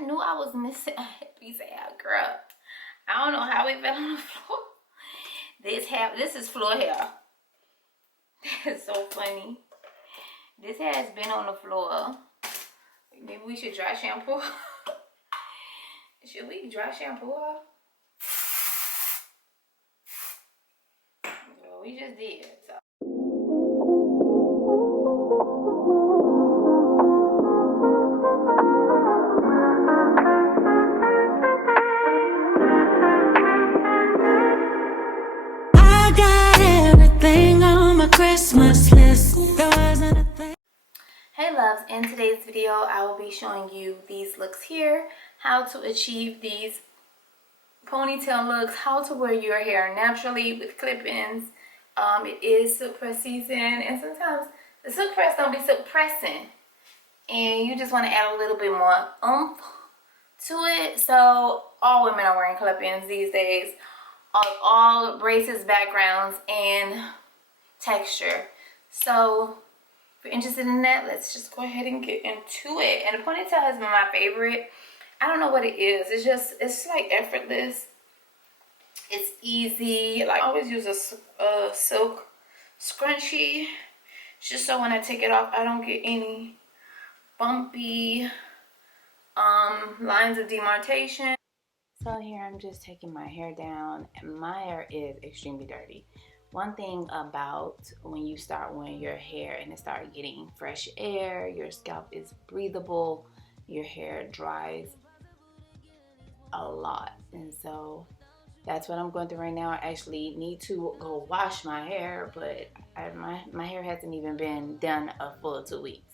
I knew I was missing a piece of hair, girl. I don't know how it fell on the floor. This is floor hair. That's so funny. This hair has been on the floor. Maybe we should dry shampoo. Should we dry shampoo her? Well, we just did. So. I got everything on my Christmas list. There wasn't a thing. Hey loves, in today's video I will be showing you these looks here, how to achieve these ponytail looks, how to wear your hair naturally with clip-ins. It is silk press season, and sometimes the silk press don't be silk pressing, and you just want to add a little bit more oomph to it. So all women are wearing clip-ins these days, all braces, backgrounds, and texture. So if you're interested in that, let's just go ahead and get into it. And the ponytail has been my favorite. I don't know what it is. It's like effortless. It's easy. Like I always use a silk scrunchie, just so when I take it off, I don't get any bumpy lines of demarcation. So here I'm just taking my hair down, and my hair is extremely dirty. One thing about when you start wearing your hair and it starts getting fresh air, your scalp is breathable, your hair dries a lot. And so that's what I'm going through right now. I actually need to go wash my hair, but my hair hasn't even been done a full 2 weeks.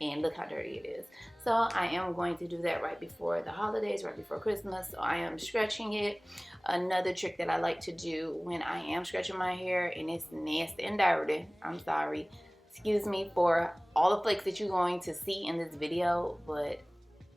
And look how dirty it is. So I am going to do that right before the holidays, right before Christmas. So I am stretching it. Another trick that I like to do when I am stretching my hair and it's nasty and dirty, I'm sorry, excuse me for all the flakes that you're going to see in this video, but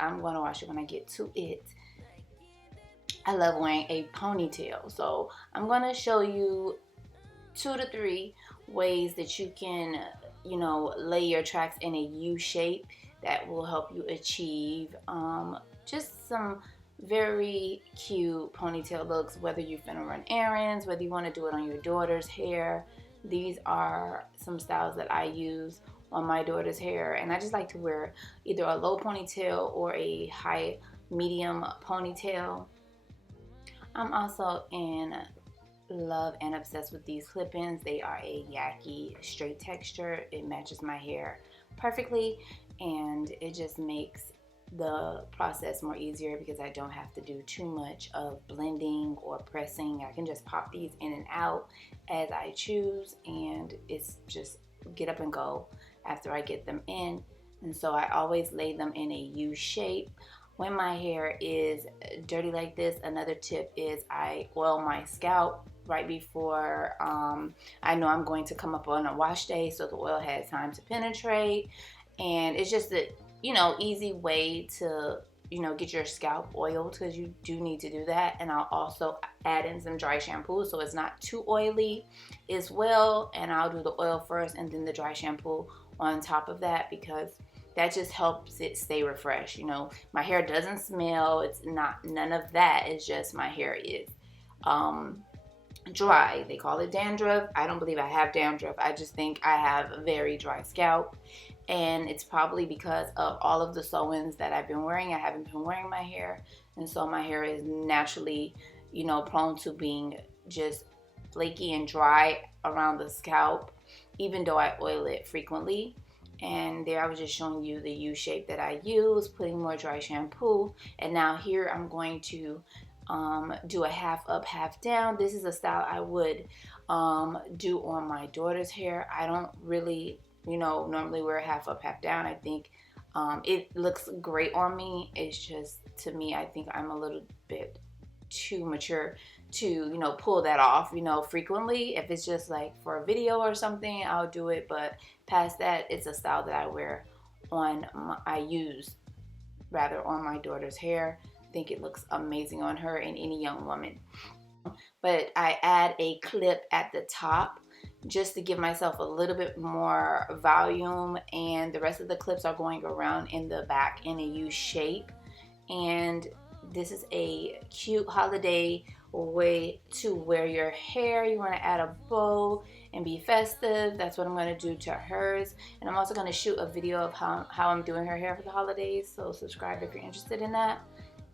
I'm going to wash it when I get to it. I love wearing a ponytail, so I'm going to show you 2 to 3 ways that you can, you know, lay your tracks in a U shape that will help you achieve just some very cute ponytail looks, whether you're finna run errands, whether you want to do it on your daughter's hair. These are some styles that I use on my daughter's hair, and I just like to wear either a low ponytail or a high medium ponytail. I'm also in love and obsessed with these clip-ins. They are a Yaki straight texture. It matches my hair perfectly, and it just makes the process more easier because I don't have to do too much of blending or pressing. I can just pop these in and out as I choose, and it's just get up and go after I get them in. And so I always lay them in a U shape. When my hair is dirty like this, another tip is I oil my scalp right before I know I'm going to come up on a wash day, so the oil has time to penetrate. And it's just a, you know, easy way to, you know, get your scalp oiled, because you do need to do that. And I'll also add in some dry shampoo so it's not too oily as well. And I'll do the oil first and then the dry shampoo on top of that, because that just helps it stay refreshed. You know, my hair doesn't smell. It's not, none of that. It's just my hair is dry. They call it dandruff. I don't believe I have dandruff. I just think I have a very dry scalp, and it's probably because of all of the sew-ins that I've been wearing. I haven't been wearing my hair, and so my hair is naturally, you know, prone to being just flaky and dry around the scalp, even though I oil it frequently. And there I was just showing you the U shape that I use, putting more dry shampoo. And now here I'm going to do a half up, half down. This is a style I would do on my daughter's hair. I don't really, you know, normally wear half up, half down. I think it looks great on me. It's just, to me, I think I'm a little bit too mature to, you know, pull that off, you know, frequently. If it's just like for a video or something, I'll do it, but past that, it's a style that I wear on I use rather on my daughter's hair. I think it looks amazing on her and any young woman. But I add a clip at the top just to give myself a little bit more volume, and the rest of the clips are going around in the back in a U shape. And this is a cute holiday way to wear your hair. You want to add a bow and be festive. That's what I'm going to do to hers. And I'm also going to shoot a video of how I'm doing her hair for the holidays, so subscribe if you're interested in that.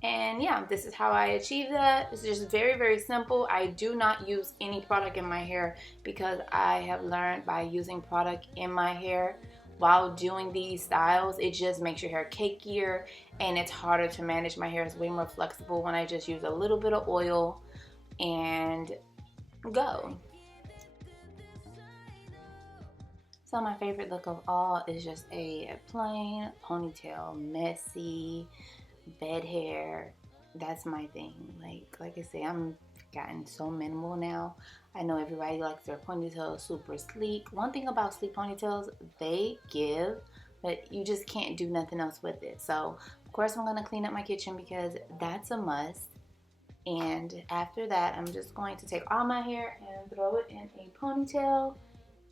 And yeah, this is how I achieve that. It's just very, very simple. I do not use any product in my hair because I have learned by using product in my hair while doing these styles, it just makes your hair cakier and it's harder to manage. My hair is way more flexible when I just use a little bit of oil and go. So my favorite look of all is just a plain ponytail, messy, bed hair. That's my thing. Like I say, I'm gotten so minimal now. I know everybody likes their ponytails super sleek. One thing about sleek ponytails, they give, but you just can't do nothing else with it. So of course I'm gonna clean up my kitchen because that's a must. And after that, I'm just going to take all my hair and throw it in a ponytail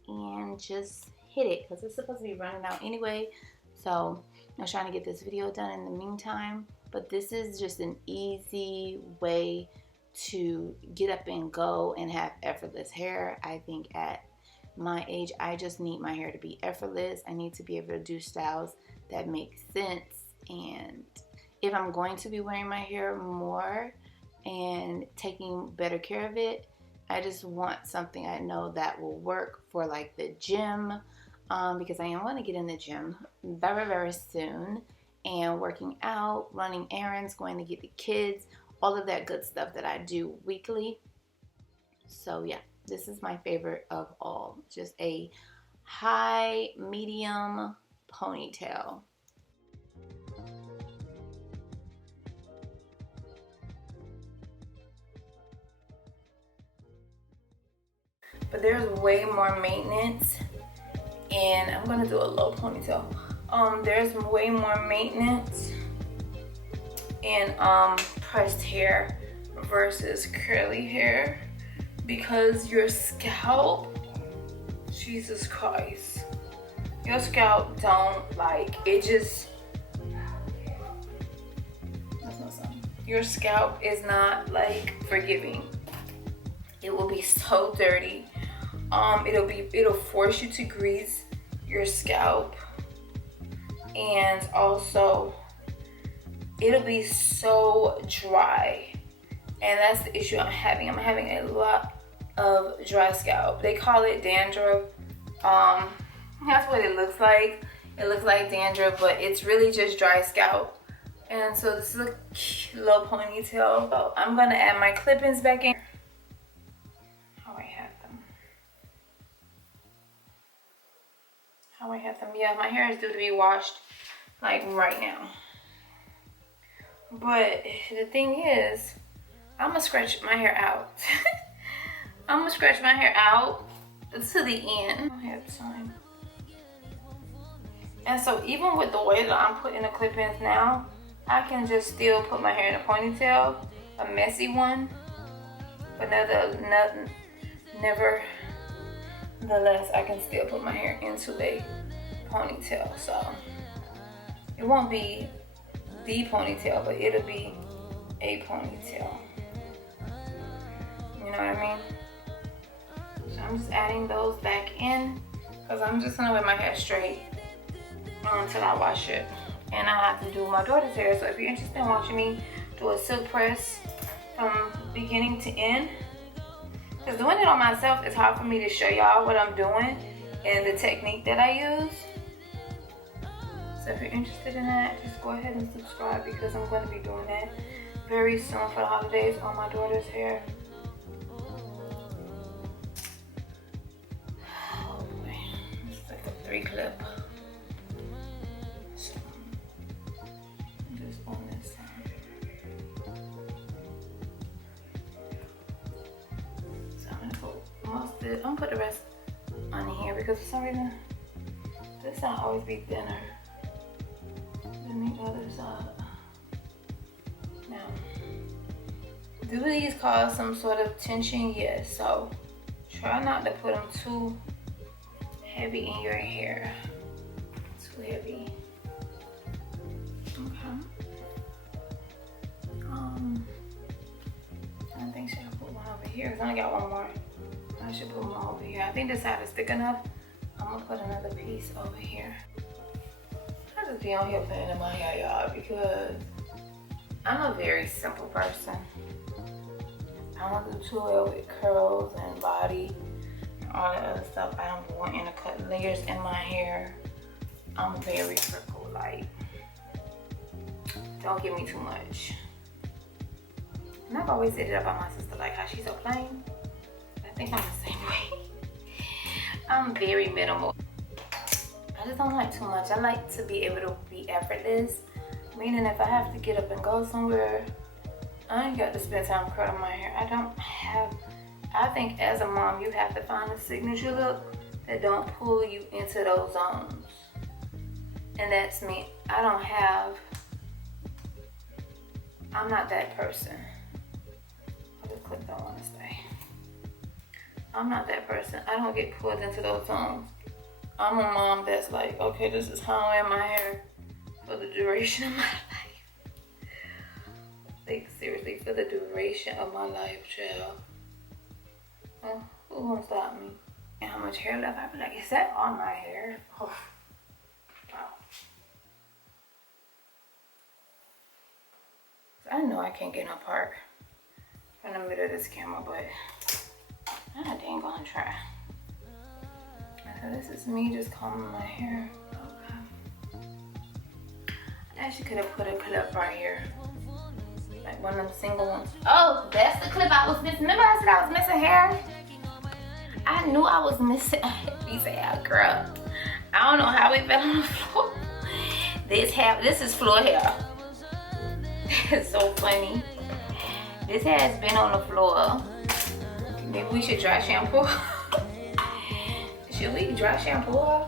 and just hit it because it's supposed to be running out anyway. So I'm trying to get this video done in the meantime, but this is just an easy way to get up and go and have effortless hair. I think at my age, I just need my hair to be effortless. I need to be able to do styles that make sense. And if I'm going to be wearing my hair more and taking better care of it, I just want something I know that will work for like the gym, because I am going to get in the gym very, very soon and working out, running errands, going to get the kids, all of that good stuff that I do weekly. So yeah, this is my favorite of all. Just a high, medium ponytail. But there's way more maintenance, and I'm gonna do a low ponytail. There's way more maintenance in pressed hair versus curly hair because your scalp, Jesus Christ, your scalp don't like it. Just your scalp is not like forgiving. It will be so dirty. It'll force you to grease your scalp, and also it'll be so dry, and that's the issue I'm having. I'm having a lot of dry scalp. They call it dandruff. That's what it looks like. It looks like dandruff, but it's really just dry scalp. And so this is a cute little ponytail. So I'm gonna add my clip-ins back in. How I have them. Yeah, my hair is due to be washed like right now. But the thing is, I'm gonna scratch my hair out. I'm gonna scratch my hair out to the end. I don't have time. And so even with the way that I'm putting the clip-ins now, I can just still put my hair in a ponytail, a messy one, but nevertheless, I can still put my hair into a ponytail. So it won't be the ponytail, but it'll be a ponytail. You know what I mean? So I'm just adding those back in because I'm just gonna wear my hair straight until I wash it. And I have to do my daughter's hair. So if you're interested in watching me do a silk press from beginning to end, because doing it on myself, it's hard for me to show y'all what I'm doing and the technique that I use. So if you're interested in that, just go ahead and subscribe because I'm going to be doing that very soon for the holidays on my daughter's hair. Oh boy, it's like a 3-clip. So, just on this side. So I'm gonna put the rest on here because for some reason this side always be thinner than the other side. Now, do these cause some sort of tension? Yes. So try not to put them too heavy in your hair. Too heavy. Okay. here because I only got one more. I should put more over here. I think this side is thick enough. I'm gonna put another piece over here. I just be on here playing in my hair, y'all, because I'm a very simple person. I don't do too well with curls and body and all that other stuff. I don't want to cut layers in my hair. I'm very fickle, like, don't give me too much. And I've always said it about my sister, like how she's so plain. I think I'm the same way. I'm very minimal. I just don't like too much. I like to be able to be effortless. Meaning if I have to get up and go somewhere, I ain't got to spend time curling my hair. I think as a mom, you have to find a signature look that don't pull you into those zones. And that's me. I'm not that person. I just clicked on one to stay. I'm not that person. I don't get pulled into those zones. I'm a mom that's like, okay, this is how I wear my hair for the duration of my life. Like, seriously, for the duration of my life, child. Who gonna stop me? And how much hair left? I be like, is that all my hair? Oh, wow. I know I can't get no part from the middle of this camera, but I ain't gonna try. So this is me just combing my hair. Okay. I actually could have put a clip right here. Like one of them single ones. Oh, that's the clip I was missing. Remember I said I was missing hair? I knew I was missing a piece of hair, girl. I don't know how it fell on the floor. This is floor hair. It's so funny. This hair has been on the floor. Maybe we should dry shampoo. Should we dry shampoo her?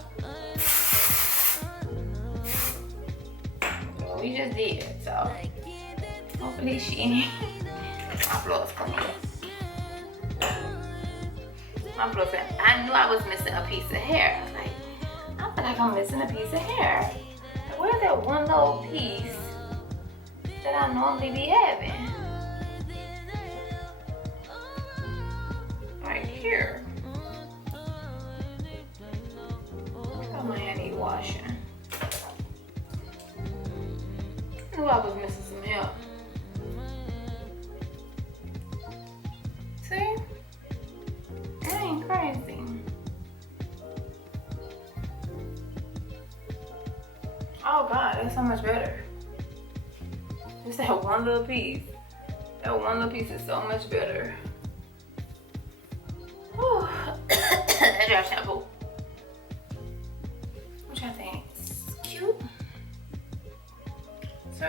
Well, we just did, so hopefully she. My floor is clean. My floor is. I knew I was missing a piece of hair. Like, I feel like I'm missing a piece of hair. Where's that one little piece that I normally be having? Right here. My hair need washing. I knew I was missing some hair. See? That ain't crazy. Oh God, that's so much better. Just that one little piece. That one little piece is so much better. Whew. That dry shampoo. Which I think is cute. So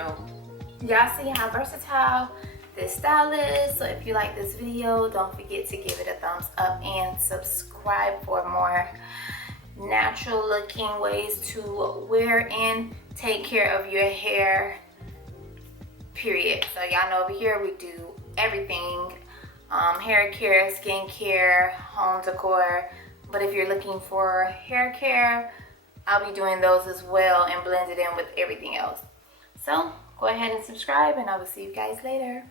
y'all see how versatile this style is. So if you like this video, don't forget to give it a thumbs up and subscribe for more natural looking ways to wear and take care of your hair, period. So y'all know over here we do everything, hair care, skin care, home decor. But if you're looking for hair care, I'll be doing those as well and blend it in with everything else. So go ahead and subscribe, and I will see you guys later.